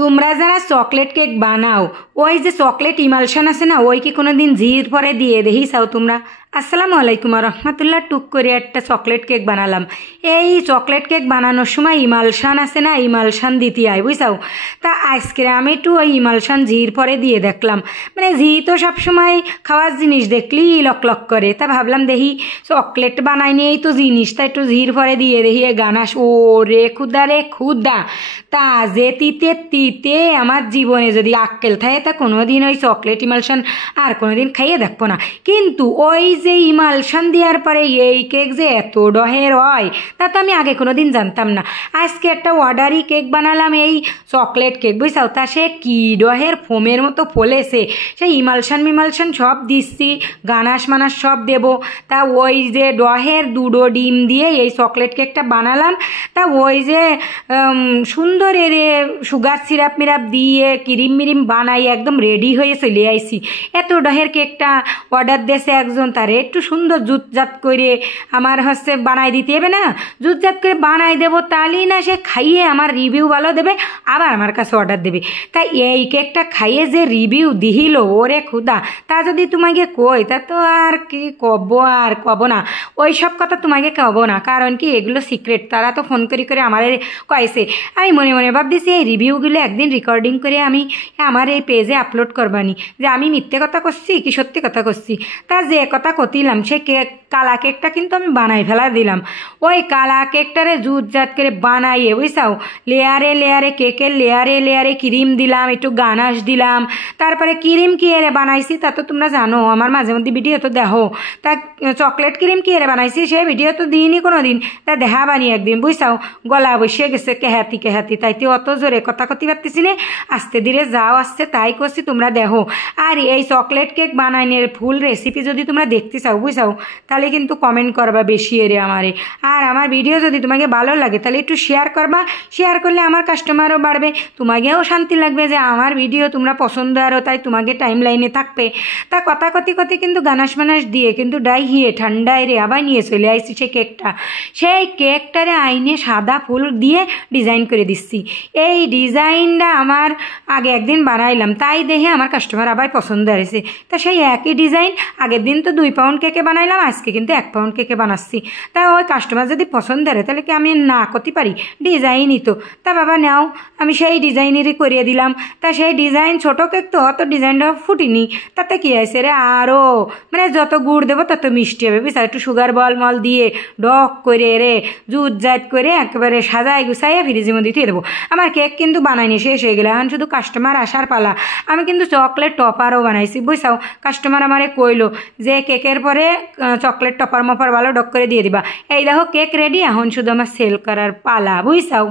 তোমরা যারা chocolate cake বানাও ওই যে চকলেট ইমালশন আছে না ওই কি কোনো দিন জির পরে দিয়ে দেখিসাও তোমরা। আসসালামু আলাইকুম রহমতুল্লাহ। টুক করে একটা চকলেট কেক বানালাম। এই চকলেট কেক বানানোর সময় ইমালশান আছে না ইমালশান দিতে হয় বুঝছাও। তা আজকে আমি একটু ওই ইমালশান জির পরে দিয়ে দেখলাম, মানে ঝি তো সবসময় খাওয়ার জিনিস দেখলি লক লক করে, তা ভাবলাম দেখি চকলেট বানাই নিয়েই তো জিনিসটা একটু ঝির পরে দিয়ে দেখি গানাস ও রে খুদা তা যে তিতে তিতে আমার জীবনে যদি আক্কেল থাকে তা কোনোদিন ওই চকলেট ইমালশান আর কোনোদিন খাইয়ে দেখবো না। কিন্তু ওই যে ইমালশান দেওয়ার পরে এই কেক যে এত ডহের হয় তা তো আমি আগে কোনোদিন জানতাম না। আজকে একটা অর্ডারি কেক বানালাম, এই চকলেট কেক বুঝছাও। তা সে কি ডহের ফোমের মতো ফলেছে, সেই ইমালশান সব দিচ্ছি, গানাস মানাস সব দেব। তা ওই যে ডহের দুটো ডিম দিয়ে এই চকলেট কেকটা বানালাম। তা ওই যে সুন্দর এর সুগার সিরাপ মিরাপ দিয়ে ক্রিম মিরিম বানাই একদম রেডি হয়ে চলে আইসি। এত ডহের কেকটা অর্ডার দিয়েছে একজন, তারে একটু সুন্দর জুতজাত করে আমার বানাই দিতে হবে না, জুতজাত করে বানাই দেবো, তাহলেই না সে খাইয়ে আমার রিভিউ ভালো দেবে, আবার আমার কাছে অর্ডার দেবে। তাই এই কেকটা খাইয়ে যে রিভিউ দিহিল ওরে খুদা, তা যদি তোমাকে কই তা তো আর কি কব না, ওই সব কথা তোমাকে কব না, কারণ কি এগুলো সিক্রেট। তারা তো ফোন করে আমার কয়েছে। আমি মনে মনে ভাবতেছি এই রিভিউগুলো একদিন রেকর্ডিং করে আমি আমার এই পেজে আপলোড করবানি, যে আমি মিথ্যে কথা করছি কি সত্যি কথা করছি। তা যে কথা কতিলাম সে কালা কেকটা কিন্তু আমি বানাই ফেলা দিলাম। ওই কালা কেকটারে জুতজাত করে বানাইয়ে বুঝছাও, লেয়ারে কেকের লেয়ারে ক্রিম দিলাম, একটু গানাশ দিলাম, তারপরে ক্রিম কি এরে বানাইছি তা তো তোমরা জানো, আমার মাঝে মধ্যে ভিডিও তো দেখো। তা চকলেট ক্রিম কি এরে বানাইছি সে ভিডিও তো দিইনি কোনো দিন, তা দেখা বানি একদিন বুঝছাও। গলা বসে গেছে কেহাতি তাইতে অত জোরে কথা কতি পারতেছি না, আস্তে ধীরে যাও আসছে তাই করছি, তোমরা দেখো। আর এই চকলেট কেক বানানোর ফুল রেসিপি যদি তোমরা দেখতে চাও বুঝছাও, তাহলে কিন্তু কমেন্ট করবা বেশি এরে আমারে। আর আমার ভিডিও যদি তোমাকে ভালো লাগে তাহলে একটু শেয়ার করবা, শেয়ার করলে আমার কাস্টমারও বাড়বে, তোমাকেও শান্তি লাগবে যে আমার ভিডিও তোমরা পছন্দ আরও, তাই তোমাকে টাইম লাইনে থাকবে। তা কথা কতি কিন্তু গানাস মানাস দিয়ে কিন্তু ডাইহিয়ে ঠান্ডায় রে আবার নিয়ে চলে আইসি সেই কেকটারে আইনে সাদা ফুল দিয়ে ডিজাইন করে দিচ্ছি। এই ডিজাইনটা আমার আগে একদিন বানাইলাম, তাই দেখে আমার কাস্টমার আবার পছন্দ হয়েছে। তা সেই একই ডিজাইন আগের দিন তো 2 পাউন্ড কেকে বানাইলাম, আজকে কিন্তু 1 পাউন্ড কেকে বানাচ্ছি। তা ওই কাস্টমার যদি পছন্দ হয় তাহলে কি আমি না করতে পারি, ডিজাইনই তো। তা বাবা নাও, আমি সেই ডিজাইনেরই করিয়ে দিলাম। তা সেই ডিজাইন ছোটো কেক তো অত ডিজাইনটা ফুটিনি, তাতে কি আছে রে, আরও মানে যত গুড় দেবো তত মিষ্টি হবে বুঝছা। একটু সুগার বল মল দিয়ে ডক করে রে জুতজাত করে একেবারে সাজাই গুছাইয়ে ফ্রিজের মধ্যে দিয়ে দেবো। আমার কেক কিন্তু বানাইনি, শেষ হয়ে গেলে এখন শুধু কাস্টমার আসার পালা। আমি কিন্তু চকলেট টপারও বানাইছি বুঝছাও। কাস্টমার আমারে কইলো যে কেকের পরে চকলেট টপার মপার ভালো ডক করে দিয়ে দিবা। এই দেখো কেক রেডি, এখন শুধু আমার সেল করার পালা বুঝছাও।